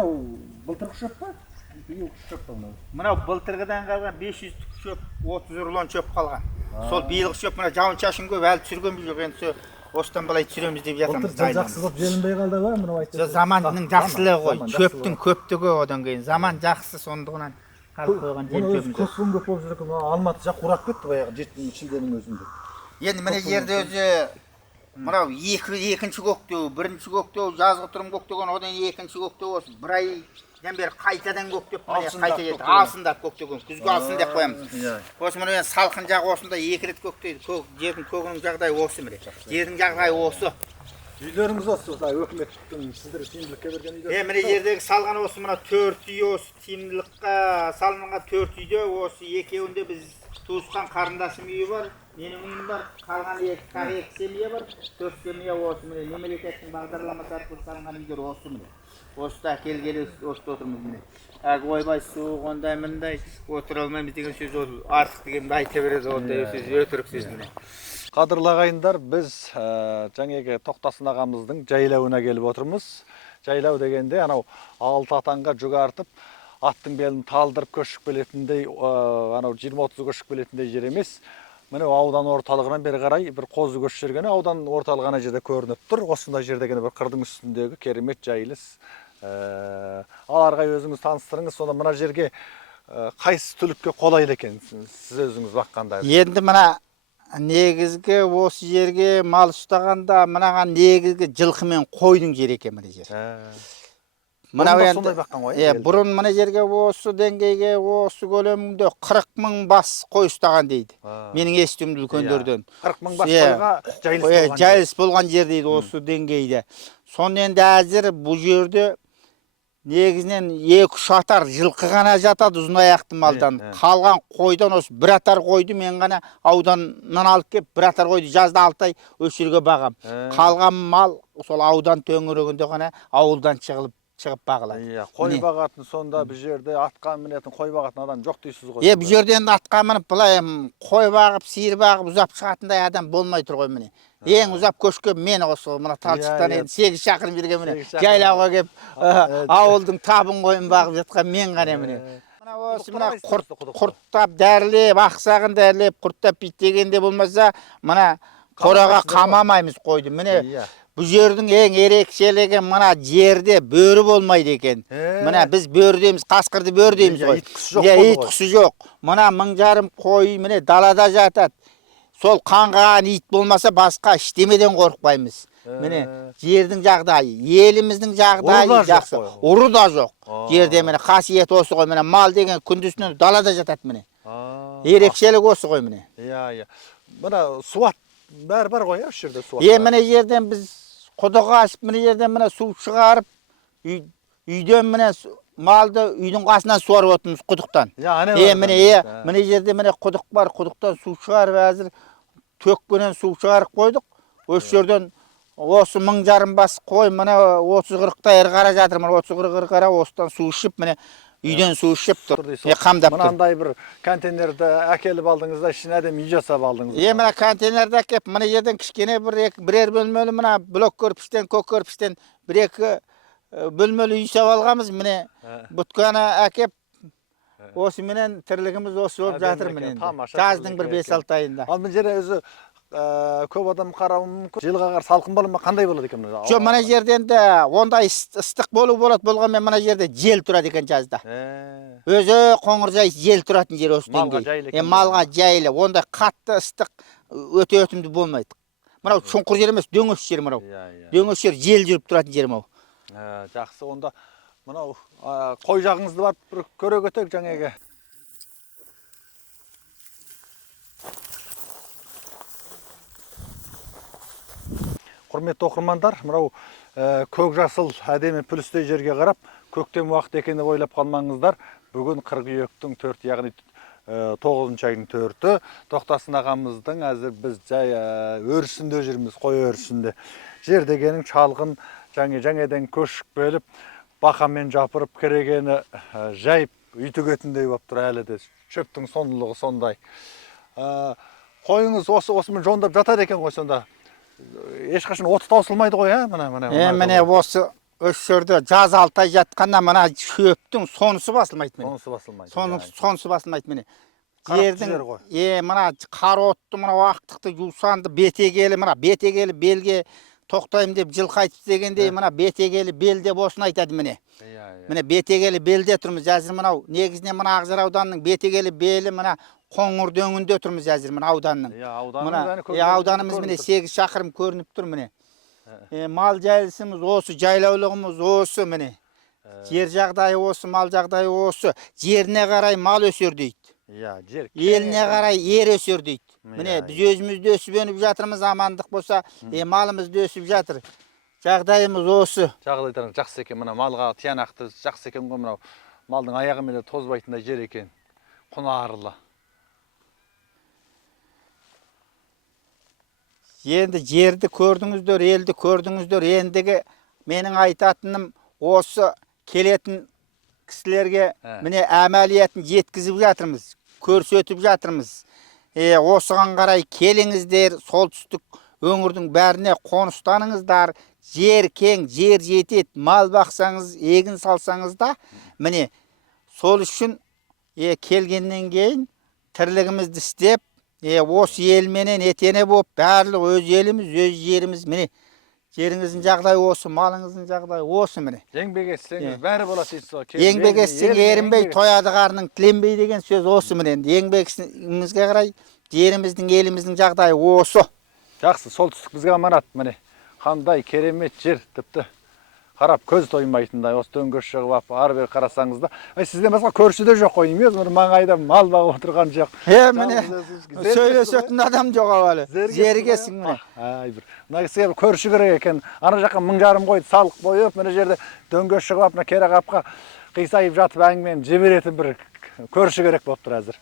Мынау былтырғы шөп па? Биыл шөп па мынау? Мынау былтырғыдан қалған 500 шөп, 30 рулон шөп қалған. Сол биылғы шөп мына жауын-шашын көп, әлі түсіргенбіз жоқ. Енді осыдан былай түсіреміз деп жатырмыз. Былтыр жақсы болып желінбей қалды ба? Мынау айтты. Заманның жақсылығы ғой. Шөптің көптігі одан кейін. Заман жақсы, сондығынан қалып қойған жер шөпіміз. Көк көп болып жүр екен. Алматы жақ құрап кетті баяғы шілденің өзінде. Енді мына жерде өзі мынау екінші көктеу, бірінші көктеу, жазғы тұрым көктеген, одан екінші көктеу осы. Бір айдан бері қайтадан көктеп, қайта жетті. Алсындап көктеген, күзгі алсын деп қоямыз. Осы мына салқын жағы осында екі рет көктейді. Жердің көгінің жағдайы осы міне. Жердің жағдайы осы. Үйлеріңіз осы, өкіметтің сіздер тиімділікке берген үйлер. Мына жердегі салған осы мына 4 үй осы тиімділікке салынған 4 үйде осы екеуінде біз туысқан қарындасым үйі бар, менің үйім бар, қалған екі семья бар, 4 семья осы міне мемлекеттің бағдарламасы арқылы салынған үйлер осы міне. Осыда келгелі осыда отырмыз міне. Ойбай суық ондай мындай отыра алмаймыз деген сөз артық дегенді айта береді, ондай сөз өтірік сөз міне. Қадірлі ағайындар, біз жаңағы Тоқтасын ағамыздың жайлауына келіп отырмыз. Жайлау дегенде анау 6 атанға жүк артып, аттың белін талдырып көшіп келетіндей, анау 20-30 көшіп келетіндей жер емес. Міне аудан орталығынан бері қарай бір қозы көшіп жүргені аудан орталығына жерде көрініп тұр. Осындай жердегі бір қырдың үстіндегі керемет жайылыс. Аларғай өзіңіз таныстырыңыз, сонда мына жерге қайсы түлікке қолайлы екен сіз өзіңіз баққанда? Енді мына негізгі осы жерге мал ұстағанда мынаған негізгі жылқы мен қойдың жері екен мына жер. Мынау енді бұрын мына жерге осы деңгейге осы көлемінде 40 000 бас қой ұстаған дейді. Менің естуімді үлкендерден. 40 000 бас қойға жайылыс болған жер дейді осы деңгейде. Соны енді әзір бұл жерде негізінен 2-3 атар жылқы ғана жатады ұзын аяқты малдан. Қалған қойдан осы бір атар қойды мен ғана ауданнан алып кеп, бір атар қойды жазда 6 ай осы жерге бағам. Қалған мал сол аудан төңірегінде ғана ауылдан шығып бағылады. Қой бағатын сонда бұл жерде атқа мінетін қой бағатын адам жоқ дейсіз ғой. Бұл жерде енді атқа мініп былай қой бағып, сиыр бағып ұзап шығатындай адам болмай тұр ғой міне. Ең ұзап көшкен мен осы мына Талшықтан енді 8 шақырым жерге міне жайлауға келіп ауылдың табын қойын бағып жатқан мен ғана міне. Мына құрттап дәрілеп, ақсағын дәрілеп, құрттап биттегенде болмаса мына қораға қамамаймыз қойды. Міне бұл жердің ең ерекшелігі мына жерде бөрі болмайды екен. Мына біз бөрдейміз, қасқырды бөрдейміз ғой. Ит құсы жоқ. Мына 1000 қой міне далада жатады. Сол қаңғаған ит болмаса басқа іштемеден қорықпаймыз. Міне жердің жағдайы, еліміздің жағдайы жақсы. Ұры да жоқ. Жерде міне қасиет осы ғой. Міне мал деген күндізінен далада жатады міне. Ерекшелік осы ғой міне. Мына суат бәрі бар ғой осы жерде суат. Міне жерден біз құдығы ашып, міне жерден міне су шығарып, үйден міне малды үйдің қасынан суарып отырмыз құдықтан. Міне жерде міне құдық бар, құдықтан су шығарып әзір төккенен су шығарып қойдық. Осы жерден осы 1000 бас қой міне 30-40-та ір қара жатыр. Міне 30-40 қара осыдан су ішіп, міне үйден су ішіп тұр. Қамдап тұр. Мынандай бір контейнерді әкеліп алдыңыз да ішіне әдемі үй жасап алдыңыз. Міне контейнерді әкеп, мына жерден кішкене бірер бөлмелі мына блок көрпіштен, көк көрпіштен бір-екі бөлмелі үй жасап алғанбыз. Міне бұтканы әкеп, осы менен тірлігіміз осы болып жатыр міне. Жаздың бір 5-6 айында. Ал мына жерде өзі көп адам қарауы мүмкін. Жылға қарай салқын болады ма, қандай болады екен? Жоқ, мына жерде енді ондай ыстық болады. Болғанмен мына жерде жел тұрады екен жазда. Өзі қоңыржай жел тұратын жер осы деңгей. Малға жайлы. Ондай қатты ыстық өте өтімді болмайды. Мынау шұңқыр жер емес, дөңес жер мынау. Дөңес жер жел жүріп тұратын жер мынау. Жақсы, онда мынау қой жағыңызды барып бір көре көтек жаңағы. Құрметті оқырмандар, мынау көк жасыл әдемі пүлістей жерге қарап, көктем уақыт екені ойлап қалмаңыздар. Бүгін қыркүйектің 4, яғни 9 айдың 4-і. Тоқтасын ағамыздың әзір біз жай өрісінде жүрміз, қой өрісінде. Жер дегенің шалғын жаңадан көшіп келіп, бақамен жапырып керегені жайып үйтігетіндей болып тұр әлі де. Шөптің сондылығы сондай. Қойыңыз осымен жондап жатады екен ғой сонда. Ешқашан оты таусылмайды ғой, міне осы Өшөрдө жаз 6 ай жатканда мына шөптүң сонусу басылмайт мени. Сонусу басылмайды. Сонусу басылмайт мени. Карап жер ғой. Мына каротту мына вактыкты жуусанды бетегели мына бетегели белге токтойм деп жылкы айтып дегендей мына бетегели белде болсун айтады міне. Міне бетегели белде турмуз азыр мынау негизинен мына Акжар ауданының бетегели бели мына Коңур дөңүндө турмуз азыр мына ауданның. Ауданымыз міне 8 шақырым көрүнүп тур міне. Мал жайылышыбыз осы, жайлаулыгыбыз осы міне. Жер жагдайы осы, мал жагдайы осы. Жерине карай мал өсөр дейт. Жер. Элине карай ер өсөр дейт. Міне биз өзүмүздө өсүп өнүп жатырмыз, амандык болса, малымыз да өсүп жатыр. Жагдайымыз осы. Жагдайларың жакшы экен, мына малга тыянакты жакшы экен го, мына малдын аягы менен тозбайтындай жер экен. Кунарлы. Енді жерді көрдіңіздер, елді көрдіңіздер. Ендігі менің айтатыным осы келетін кісілерге міне әмәлиятын жеткізіп жатырмыз, көрсетіп жатырмыз. Осыған қарай келіңіздер, солтүстік өңірдің бәріне қоныстаныңыздар. Жер кең, жер жетет, мал бақсаңыз, егін салсаңыз да, міне сол үшін келгеннен кейін тірлігімізді істеп, осы елменен етене болып, барлық өз еліміз, өз жеріміз, міне, жеріңіздің жағдай осы, малыңыздың жағдай осы, міне. Еңбек етсеңіз, бәрі болады дейсіз. Еңбек етсең, ерінбей, тояды қарның тіленбей деген сөз осы, міне. Еңбегімізге қарай, жеріміздің, еліміздің жағдайы осы. Жақсы, солтүстік бізге аманат, міне. Қандай керемет жер, тіпті қарап көз тоймайтындай, осы дөңгөш шығып ап, ары бері қарасаңыз да, сізден басқа көрші де жоқ қой, емес, маңайда мал бағып отырған жоқ. Міне, сөйлесетін адам жоқ әлі. Зерігесің міне. Мына кісіге көрші керек екен, ана жаққа 1000 жарым қойды, салық қойып, мына жерде дөңгөш шығып ап, мына кере қапқа қисайып жатып әңгімені жіберетін бір көрші керек болып тұр әзір.